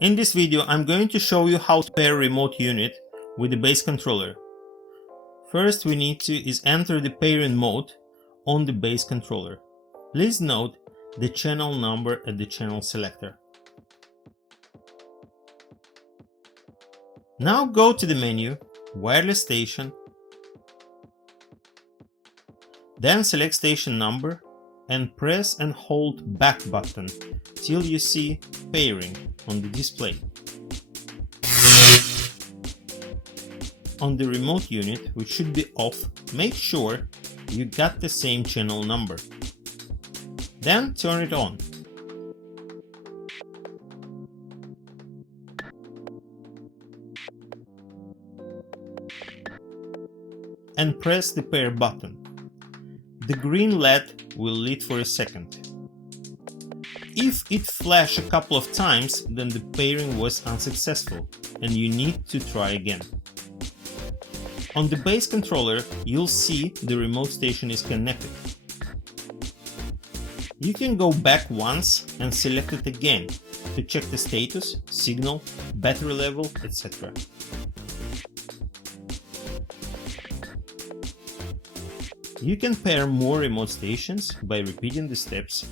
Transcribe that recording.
In this video, I'm going to show you how to pair a remote unit with the base controller. First, we need to enter the pairing mode on the base controller. Please note the channel number at the channel selector. Now go to the menu, Wireless Station, then select station number and press and hold back button till you see pairing on the display. On the remote unit, which should be off, make sure you got the same channel number. Then turn it on. And press the pair button. The green LED will lit for a second. If it flashes a couple of times, then the pairing was unsuccessful and you need to try again. On the base controller, you'll see the remote station is connected. You can go back once and select it again to check the status, signal, battery level, etc. You can pair more remote stations by repeating the steps